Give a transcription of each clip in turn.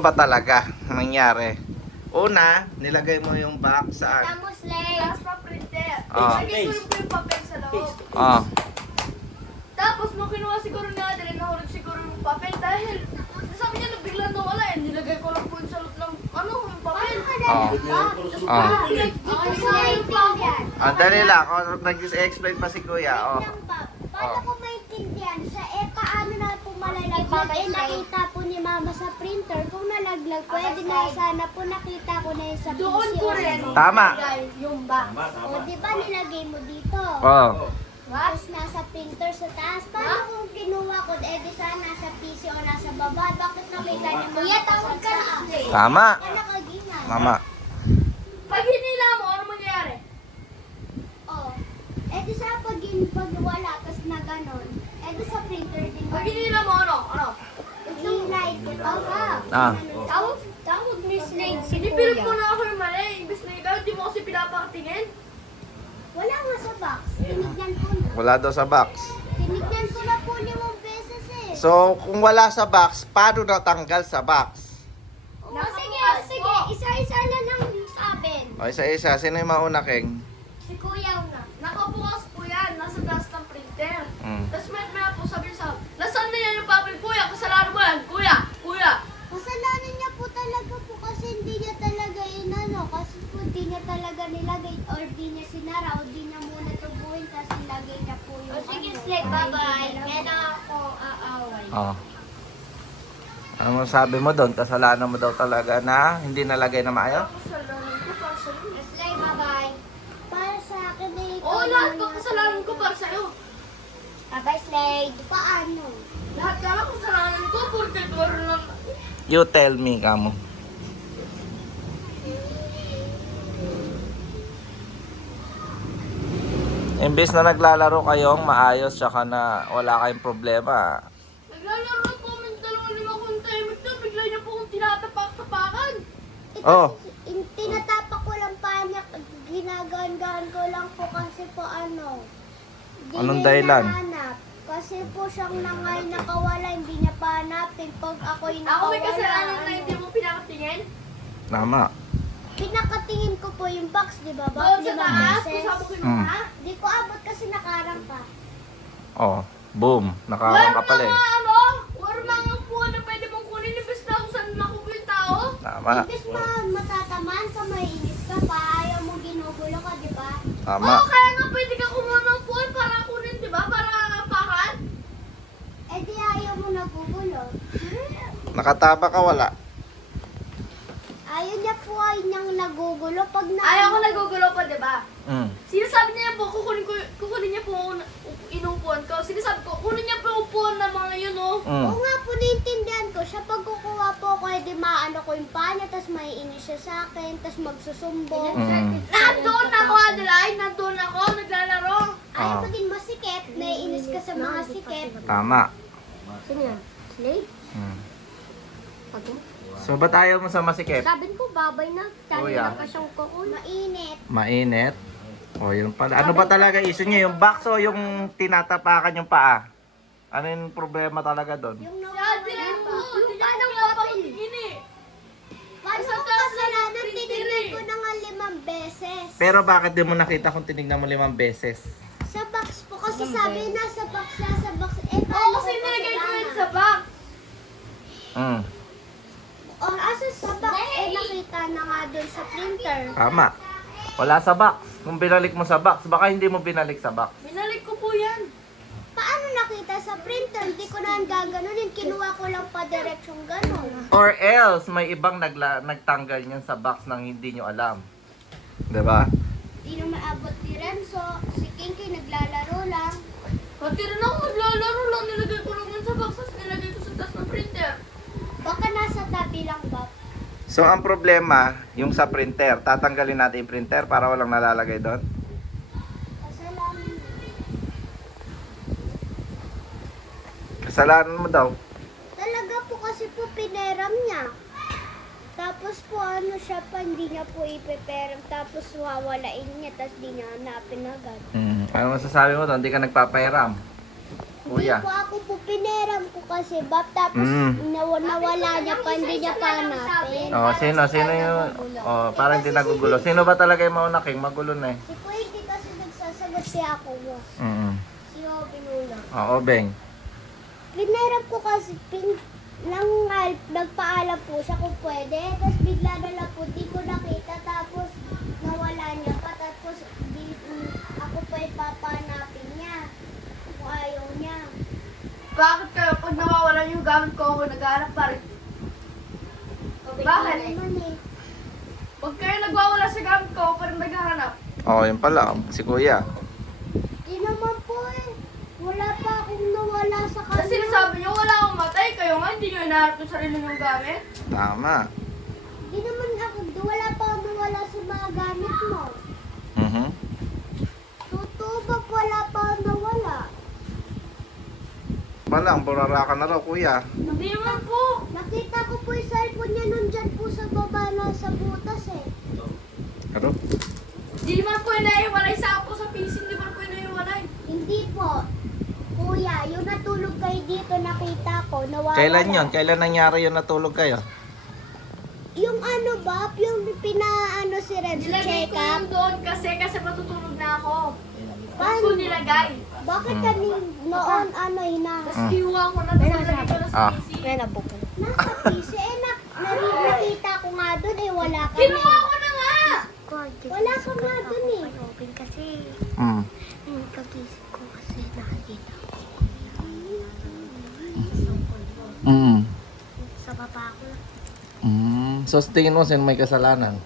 Ba talaga nangyari? Una, nilagay mo yung box saan? Tapos last pa printer. Ah. Hindi ko yung papel sa loob. Oh. Tapos nung kinuha siguro nga, dahil nahulog siguro yung papel dahil sabi niya na biglang nawala eh. Nilagay ko lang po yung sa loob ng yung papel. Oh. Tapos Ah. maintindihan. Dali lang. Nag-explain pa si Kuya. Oh. Paano ko maintindihan siya? Paano na po malalaglag? Nakita po ni Mama sa printer. Kung nalaglag, pwede na sana po nakita ko na yung sa PC. Doon ko rin. Tama. nilagay yung box. O, di ba nilagay mo dito? Oh. Tapos nasa printer sa taas. Paano kung kinuha ko, di sana nasa PC o nasa baba? Bakit nakita niyo Kuya, tawag ka na. Tama. Kala kagina. Mama. Pag hinila mo, ano mangyayari? O, di sa pag wala, tapos na ganon. Di sa printer din. Pag hinila mo, ano? Hinay ko. Ah. Tawag Miss Lane si Sinipilit Kuya. mo na ako yung mali. Imbes na ikaw, di mo kasi pinapakatingin. Wala nga sa box. Tinignan ko na. Wala daw sa box. Tinignan ko na po 5 beses eh. So, kung wala sa box, paano natanggal sa box? Sige. Isa-isa na lang sa akin. O, isa-isa. Sino yung mauna, King? Si Kuya una. Nakabukas po yan. Nasa taas ng printer. Mm. Tapos may po sabi sa nasaan na yan yung papel? Kuya, kasalanan mo yan. Kuya. Kasalanan niya po talaga po kasi hindi niya talaga inano. Kasi po hindi niya talaga nilagay or di niya sinara o di niya muna tubuhin tapos nilagay niya po yung bye-bye. Kaya na ako aaway. Oh. Ano sabi mo doon? Kasalanan mo daw talaga na hindi nalagay na maayos? Kasalanan ko para sa'yo. Slay, bye-bye. Para sa akin eh. Oo, lahat ng kasalanan ko para sa'yo. Bye-bye, Slade. Paano? Lahat ka lang kasalanan ko. Porque goro lang. You tell me, kamo. Imbes na naglalaro kayong maayos tsaka na wala kayong problema. Naglalaro po kami dalawang lima kong time ito. Bigla niya po akong tinatapak-tapakan. Oh. Tinatapak ko lang pa niya. Ginagaan-gaan ko lang po kasi po ano. Di Anong niya dahilan? hinahanap. Kasi po siyang nangay nakawala, hindi niya pa hanapin. Pag ako'y Ako nakawala, may kasalanan na hindi mo pinakatingin. Tama. pinakatingin ko po yung box, di ba? Doon sa 5 taas, beses. kasama ko yung mga. Di ko abot kasi nakarang pa. Oh, boom. Nakawang ka pala eh. Wala mga puwan na pwede mong kunin. Ibig na kung saan nakupo yung tao. Tama. Ibig matatamaan ka, maiinis ka pa, ayaw mo ginugulo ka, di ba? Tama. Oo, kaya nga pwede ka kumuha ng puwan para kunin, di ba? Para apakan. Di ayaw mo nagugulo. Nakatapa ka wala. Ayaw niya po ay niyang nagugulo pag na... Ayaw ko nagugulo pa, di ba? Mm. Sinasabi niya po, kukunin niya po inupuan ko. Sinasabi ko, kunin niya po yung upuan ng mga yun, oh. Mm. Oo nga po, naiintindihan ko. Siya pag kukuha po ako, maano ko yung paa niya, tapos maiinis siya sa akin, tapos magsusumbong. Mm. Nandun ako, Adeline. Nandun ako, naglalaro. Ayaw Ah. maging masikip, naiinis ka sa mga sikip. Tama. Sino yan? Slade? Mm. Ako? So, ba't ayaw mo sa masikip? Sabi ko, babay na. Kuya. Tali na pa siyang kukul. Mainit. Mainit. O, yun pala. Ano ba talaga issue niya? Yung box o yung tinatapakan yung paa? Ano yung problema talaga doon? Yung Si nawawala Adeline pa. po, hindi niya po pinapatingin eh. Paano Sa ko taas kasalanan? ng printer Tinignan eh. ko na nga 5 beses. Pero bakit di mo nakita kung tinignan mo 5 beses? Sa box po kasi sabi nasa box. Oo, Paano kasi ko nilagay ko yun kasalanan? sa box. Mm. Asa sa box, nakita na nga doon sa printer. Tama. Wala sa box. Kung binalik mo sa box, baka hindi mo binalik sa box. Binalik ko po yan. Paano nakita sa printer? Hindi ko na gaganunin. Kinuha ko lang pa direksyong ganon. Or else, may ibang nagtanggal niyan sa box nang hindi nyo alam. Diba? Di na maabot ni Renzo. Si Kinky naglalaro lang. Pati rin ako naglalaro lang. Nilagay ko lang yun sa box. Tapos nilagay ko sa taas ng printer. Baka nasa tabi lang ba? So, ang problema, yung sa printer. Tatanggalin natin yung printer para walang nalalagay doon. Kasalanan. Kasalanan mo daw. Talaga po kasi po pineram niya. Tapos po ano siya pa, hindi niya po ipeperam. Tapos wawalain niya, tapos di niya hanapin agad. Ano masasabi mo doon? Hindi ka nagpapairam. Kuya. Hindi po ako po piniram ko kasi bab tapos nawala niya pa, hindi niya pa hanapin. Oh, sino yung... Oh, parang di nagugulo. Sino ba talaga yung mauna, King? Magulo na eh. Si Kuya hindi kasi nagsasagot si ako mo. Si Obi Nuna. Oo, Beng. Piniram ko kasi nagpaalam po siya kung pwede. Tapos bigla na lang po, di ko nakita. Tapos nawala niya pa. Tapos ako pa ipapanapin niya. Kung ayaw niya. Bakit kayo pag nawawalan yung gamit ko, ako nag-aanap pa rin? Bakit? Naman eh. Pag kayo nagwawala sa gamit ko, ako pa rin maghahanap. Oh, yun pala. Si Kuya. Di naman po eh. Wala pa akong nawala sa kanya. Kasi sinasabi niyo, wala akong matay. Kayo nga, hindi niyo hinahanap yung sarili niyong gamit. Tama. Di naman ako, wala pa akong nawala sa mga gamit mo. Totoo ba wala pa akong nawala? Palang, burara ka na raw, Kuya. Hindi naman po. Nakita ko po yung cellphone niya nun dyan po sa baba na sa butas eh. Ano? Hindi naman po inaiwalay sa ako sa PC. Hindi naman po inaiwalay. Hindi po. Kuya, yung natulog kayo dito nakita ko, nawawala. Kailan yun? Kailan nangyari yun natulog kayo? Yung ano ba, yung pinaano si Red Nilagay check ko up. yung doon kasi matutulog na ako. Paano? Ko nilagay. Bakit kanin noon ano Tapos iwan ko na, tapos nilagay ko na sa Ah. PC. nasa PC eh nakita ko nga doon eh wala ka Kinuha ko na nga! Wala ka nga doon eh. Open kasi Mm. kagising ko kasi nakikita ko sa baba ko. So, sa tingin mo, sino may kasalanan?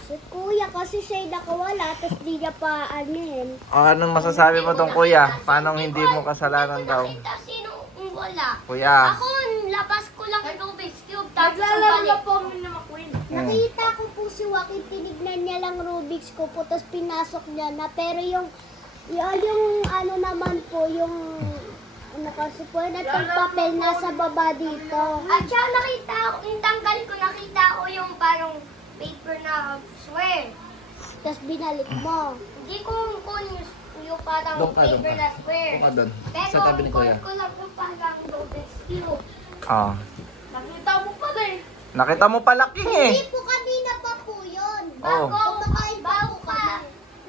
Si kuya kasi siya yung nakawala tapos di niya pa anin. Anong masasabi mo tong Kuya? Paano hindi mo kasalanan daw? Nakita sino wala. Kuya. Ako, labas ko lang yung Rubik's Cube. Tapos ang Naglalaro balik. na po kami na McQueen. Nakita ko po si Joaquin, tinignan niya lang Rubik's ko po tapos pinasok niya na pero yung ano naman po yung ano kasi po na itong papel nasa baba dito. At siya nakita ko, yung tanggal ko, nakita ko yung parang paper na swear. Tapos binalik mo. Hindi ko kung yung parang Doon ka, doon paper ka. na swear. doon. Pero kung ko lang yung parang Rubik's Cube. Ah. Nakita mo pala eh. Nakita mo pala, King eh. Hindi po kanina pa po yun. Oh. Kumakain pa po ka.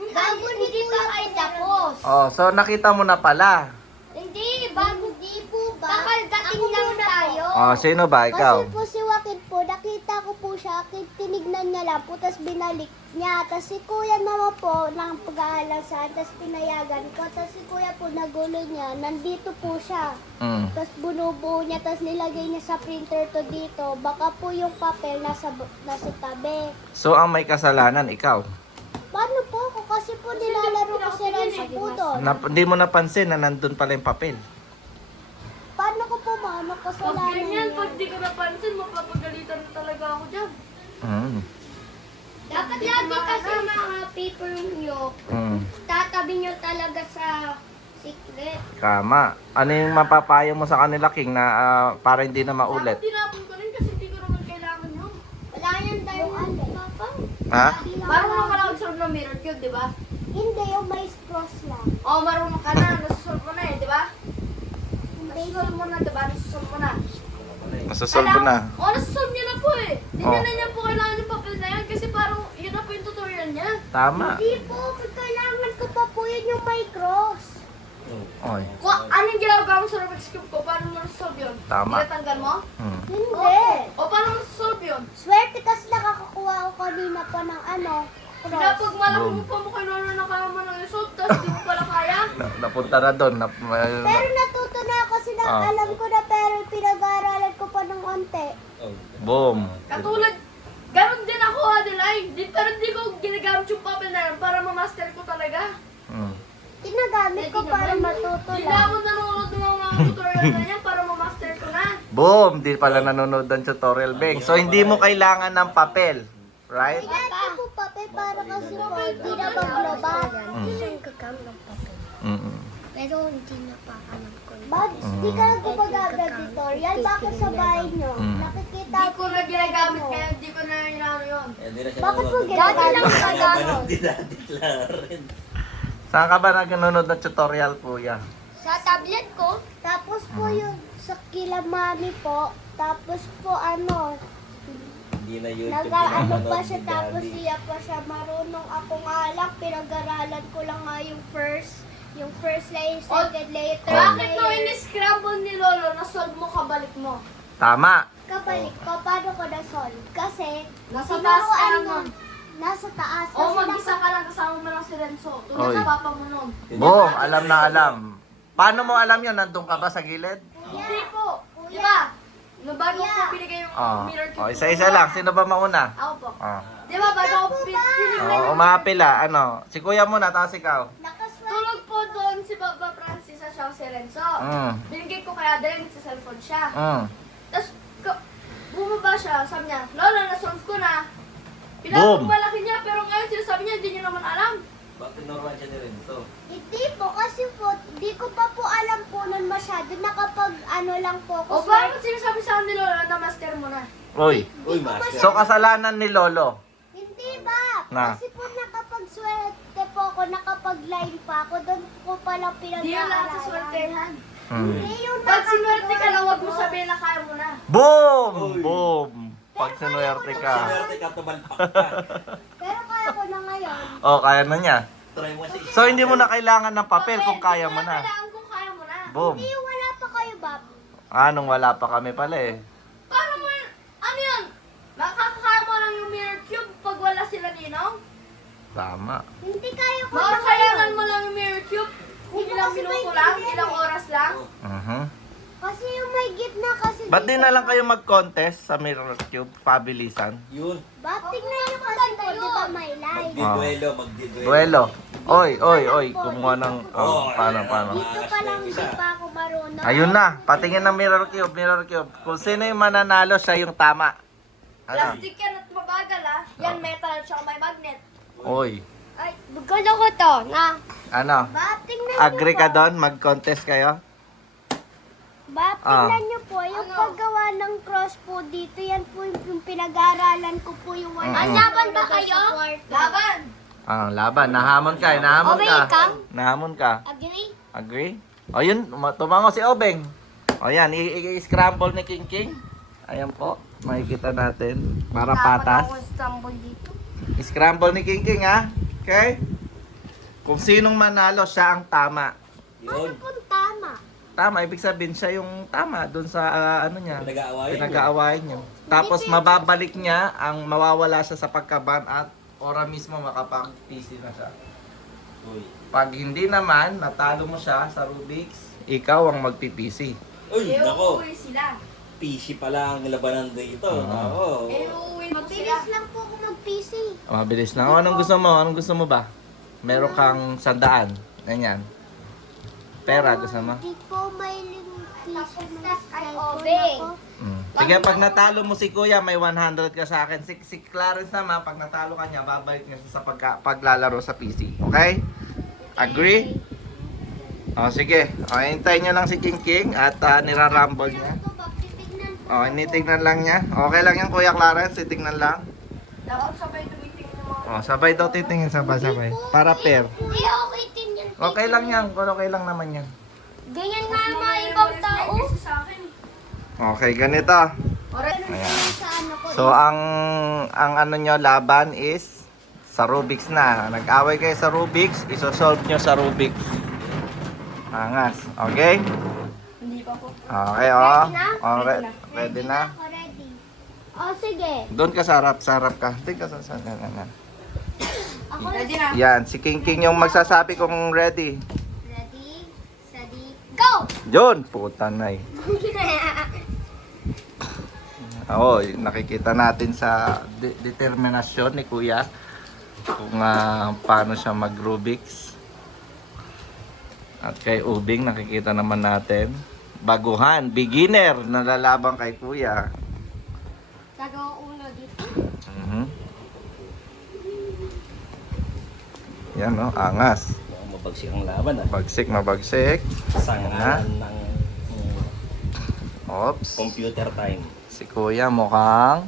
Bago hindi pa kayo tapos. Oh, so nakita mo na pala. Hindi, bago Hindi po ba? kakagating Ako lang muna tayo. Oh, sino ba? Ikaw? Kasi po si Joaquin po, nakita ko po siya, tinignan niya lang po, tapos binalik niya. Tapos si kuya naman po, ng pag-aalasan, tapos pinayagan ko. Tapos si kuya po, nagulo niya, nandito po siya. Mm. Tapos bunubuo niya, tapos nilagay niya sa printer to dito. Baka po yung papel nasa tabi. So, ang may kasalanan, ikaw. Paano po ako? Kasi po nilalaro ko si Renzo po doon. Hindi mo napansin na nandun pala yung papel. Paano ko po maano Pag kasalanan ganyan, niya? pag di ko napansin, mapapagalitan na talaga ako dyan. Mm. Dapat lagi kasi mga paper nyo, Mm. tatabi nyo talaga sa secret. Kama. Ano yung mapapayo mo sa kanila, King, na para hindi na maulit? Dapat tinapon ko rin kasi hindi ko naman kailangan yun. Wala yan tayo papa. Ha? Marunong ka na mag-solve ng mirror cube, di ba? Hindi, yung may straws lang. Oo, marunong ka na. Nasusolve mo na eh, di ba? Hindi, Nasusolve mo na, di ba? Nasusolve mo na. Masasolve ko na. Oo, nasusolve niya na po eh. Hindi Oh. na niya po kailangan yung papel na yan kasi parang yun na po yung tutorial niya. Tama. Hindi po, kailangan ko pa po yun yung may cross. Oy. Kung anong ginagawa mo sa Rubik's Cube ko, paano mo nasusolve yun? Tama. Tinatanggal mo? Mm. Hindi. O paano mo nasusolve yun? Swerte kasi nakakakuha ko kanina pa ng ano, cross. Pinapag malaki Boom. mo pa mo kailangan na kaya mo nang isolve, tapos di mo pala kaya. Napunta na doon. Pero natuto na ako kasi Ah. alam ko na pero pinag-aaralan ko pa ng konti. Boom. Katulad, ganun din ako, Adeline. Pero di ko ginagamit yung papel na yan para ma-master ko talaga. Mm. Ginagamit ko para matuto Hindi na lang. ako nanonood ng mga tutorial na yan para ma-master ko na. Boom! Di pala nanonood ng tutorial, Beng. So, hindi mo kailangan ng papel. Right? Kailangan ko papel para kasi po hindi na maglobat. Isang gagamit ng papel. Mm. Pero hindi na pa alam ko. Bad, di ka nagpapagagad tutorial. Bakit sa bahay nyo? Nakikita Hindi ko na ginagamit kaya hindi ko na inano yun. Bakit po Dati lang ginagamit? sa gano'n. Saan ka ba nanonood ng tutorial, Kuya? Sa Sa tablet ko. Tapos po yung sa kila mami po, tapos po Hindi na YouTube. nag-ano pinapanood pa ni siya, tapos Daddy. siya pa siya marunong. Ako nga lang, pinag-aralan ko lang nga yung first layer, second layer, third Bakit mo layer. in-scramble ni Lolo, na-solve mo, kabalik mo? Tama. Kabalik ko, paano ko na-solve? Kasi, Nasa taas ka tinuruan naman. nasa taas. O, mag-isa ka lang, kasama mo lang si Renzo. Tulad Oy. sa papa mo nun. Boom, alam na alam. Paano mo alam yan? Nandun ka ba sa gilid? Hindi po. Di ba? No, bago ko binigay yung mirror cube. Oh, isa-isa lang. Sino ba mauna? Ako po. Oh. Di ba, bago ko tinignan Oh, umapila. Ano? Si kuya muna, tapos ikaw. Nakaswerte. tulog po doon si Papa Francis at siya si Renzo. Binigay ko kaya Adrian sa cellphone siya. Tapos, bumaba siya, sabi niya, Lola, na-solve ko na. Boom. Pinapagmalaki niya, pero ngayon sinasabi niya, hindi niya naman alam. Bakit tinuruan siya ni Renzo? Hindi po, kasi po, di ko pa po alam po nun masyado. Nakapag lang po O ako. bakit sinasabi sa akin ni Lola na master mo na? Uy. Uy, master. So, kasalanan ni Lolo. Hindi ba? Na. Kasi po nakapag-swerte po ako, nakapag-line pa ako. Doon ko palang Hindi yun lahat sa pinag-aaralan. swertehan. Hindi yung Pag sinwerte ka lang, huwag mo sabihin na kaya mo na. Boom! Uy. Boom! Pag sinuwerte ka. Sinwerte ka, tumalpak ka. Pero kaya ko na ngayon. Oh, kaya na niya. Try mo siya. So, hindi mo na kailangan ng papel kung kaya mo na. Kailangan kung kaya mo na. Boom. Hindi, wala pa kayo, Bob. Anong wala pa kami pala eh. Paano mo, ano yun? Makakakaya mo lang yung mirror cube pag wala sila Ninong? Tama. Hindi kaya ko na Makakayanan ngayon. mo lang yung mirror cube? Hindi Ilang kasi minuto may lang? ganyan Ilang eh. oras lang? Kasi yung may gitna kasi. Ba't di na lang kayo mag-contest sa Mirror Cube, pabilisan? Yun. Bob, tingnan nyo kasi po, di ba may live? Magdiduelo, magdiduelo. Duelo. Oy, kumuha ng... Oh, paano. Dito pa lang di pa ako marunong. Ayun na, patingin ng Mirror Cube. Kung sino yung mananalo, siya yung tama. Ano? Plastic yan at mabagal ah. Yan metal at saka may magnet. Oy, Ay, gulo ko to, na. ano? Bob, tingnan Agree nyo ka po. doon? Mag-contest kayo? Bob, tingnan nyo po, yung paggawa ng cross po dito, yan po yung pinag-aaralan ko po yung one. Laban ba kayo? Laban! Laban. Nahamon ka. Obey ka? Nahamon ka. Agree? Agree? O yun, tumango si Obeng. O yan, i-scramble ni King. Ayan po, makikita natin. Para patas. stumble dito. I-scramble ni King ha. Okay? Kung sinong manalo, siya ang tama. Yun. Ano pong tama? Tama, ibig sabihin siya yung tama doon sa ano niya. Pinag-aawayan niyo. Pinag-aawayan niyo. Tapos mababalik niya ang mawawala siya sa pagkaban at ora mismo makapag-PC na siya. Uy. Pag hindi naman, natalo mo siya sa Rubik's, ikaw ang magpipisi. Uy, Eh, nako. uuwi sila. PC pala ang labanan dito. Nako. Eh, uuwi mo sila. Mabilis lang po ako mag-PC. Mabilis na. O, anong gusto mo? Anong gusto mo ba? Meron kang 100. Ganyan. Pera, gusto mo? Hindi po may limitation ng cellphone obey. ako. Sige, pag natalo mo si Kuya, may 100 ka sa akin. Si Clarence naman, pag natalo ka niya, babalik niya siya sa paglalaro sa PC. Okay? Agree? O, sige. O, hintayin nyo lang si King at nirarumble niya. Ito, Bob, titignan po. O, initignan lang niya. Okay lang yan, Kuya Clarence. Itignan lang. Dapat sabay tumitingin ng mga... O, sabay daw titingin. Sabay. Para pair. Hindi, okay din yan. Okay lang yan. Okay lang naman yan. Ganyan nga ang mga ibang tao. Kasi sa akin. Okay, ganito. Alright. Sa ano ko. So, ang ano nyo laban is sa Rubik's na. Nag-away kayo sa Rubik's, isosolve nyo sa Rubik's. Angas. Okay? Hindi pa po. Okay, Ready na? Ako ready. O, sige. Doon ka sa harap ka. Doon ka sa Ako Ready na? Yan, si King yung magsasabi kung ready. ready, steady, go! Yun, puta na eh. Oo, nakikita natin sa determinasyon ni Kuya kung paano siya mag-Rubik's. At kay Ubing, nakikita naman natin. Baguhan, beginner, nalalabang kay Kuya. Gagawa uno dito. Yan no, angas. Mukhang mabagsik ang laban ah. Mabagsik. Sangalan ng Oops. computer time. Si Kuya mukhang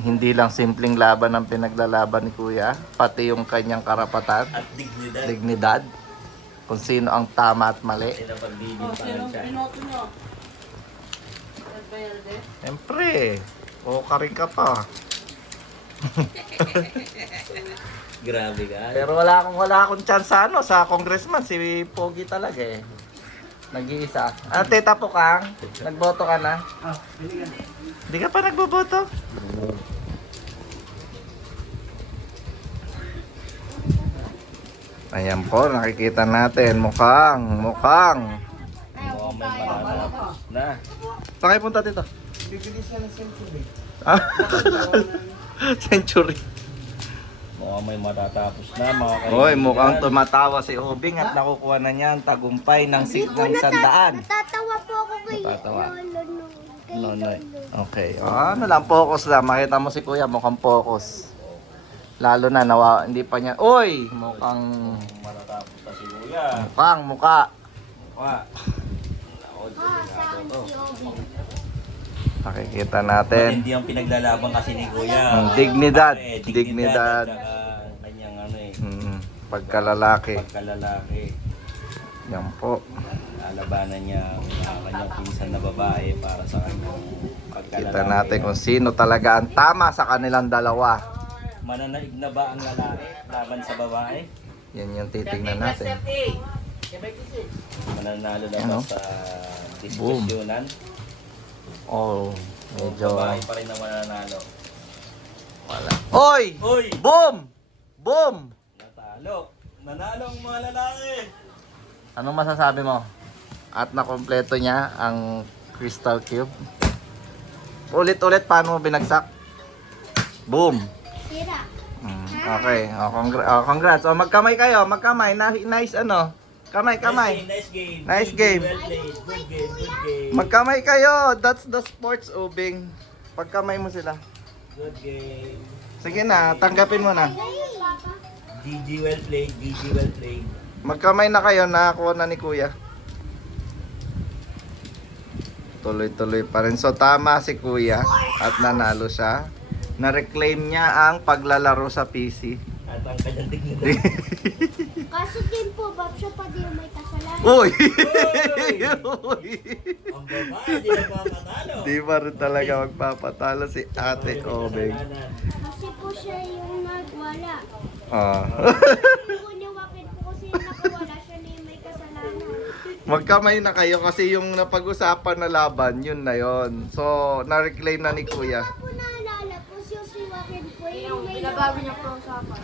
hindi lang simpleng laban ang pinaglalaban ni Kuya, pati yung kanyang karapatan, At dignidad. dignidad. Kung sino ang tama at mali. Sila pagbibintangan siya. Siyempre. Ka rin ka pa. Grabe ka. Pero wala akong chance sa sa congressman. Si Pogi talaga eh. Nag-iisa. Tita Pukang, nagboto ka na? Hindi ka pa nagboboto? Ayan po, nakikita natin. Mukhang. Mukhang may matatapos na. Saan kayo punta dito? Century. Mukhang may matatapos na mga kaibigan. Hoy, mukhang tumatawa si Ubing at nakukuha na niya ang tagumpay ng signang 100. Natatawa po ako kay Natatawa. Lolo. Kay Nonoy. Lolo. Okay. Ano lang, focus lang. Makita mo si Kuya, mukhang focus. Lalo na, hindi pa niya. Uy! Mukhang Matatapos na si Kuya. mukha. Mukha. Sa akin si Obi. Nakikita natin. Hindi ang pinaglalaban kasi ni Kuya. Ang dignidad. Dignidad. Dignidad. At saka kanyang Pagkalalaki. pagkalalaki. Yan po. Lalabanan niya ang kanyang pinsan na babae para sa kanyang pagkalalaki. Kita natin kung sino talaga ang tama sa kanilang dalawa. Mananaig na ba ang lalaki laban sa babae? Yan yung titignan natin. Mananalo na Ano? ba sa diskusyonan? Oh, medyo Babae pa rin ang mananalo. wala. Oy! Uy! Boom! Boom! Natalo! Nanalo ang mga lalaki! Anong masasabi mo? At nakompleto niya ang Crystal Cube. Ulit-ulit, paano mo binagsak? Boom! Sira. Okay. Congrats. Magkamay kayo. Magkamay. Nice Kamay. Nice game! Nice game. Well played. Good game. Good game. Magkamay kayo. That's the sports, Ubing. Pagkamay mo sila. Good game. Sige na, tanggapin mo na. GG well played. GG well played. Magkamay na kayo, nakakuha na ni Kuya. Tuloy-tuloy pa rin. So tama si Kuya at nanalo siya. Na-reclaim niya ang paglalaro sa PC. At ang kanyang dignidad. Kaso din po, Bob, siya pa din may kasalanan. Uy! Uy! Ang babae, di nagpapatalo. Di ba rin talaga magpapatalo si Ate Obeng? Kasi po siya yung nagwala. Ah. Kung niwakit po kasi yung nakawala, siya na yung may kasalanan. Magkamay na kayo kasi yung napag-usapan na laban, yun na yun. So, na-reclaim na ni Kuya. Ako naalala po si Joaquin po, yung may Binabago niya po ang usapan.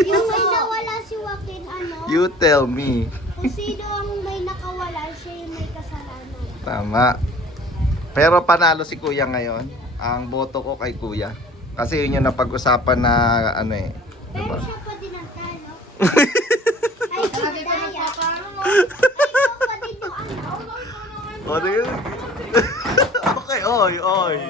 yung may nawala si Joaquin, You tell me. kung sino ang may nakawala, siya yung may kasalanan. Tama. Pero panalo si Kuya ngayon. Ang boto ko kay Kuya. Kasi yun yung napag-usapan na Pero Diba? siya pa din ang talo. Ay, kagaya. Ay, ikaw pa din yung ano. O, di- Okay, oy.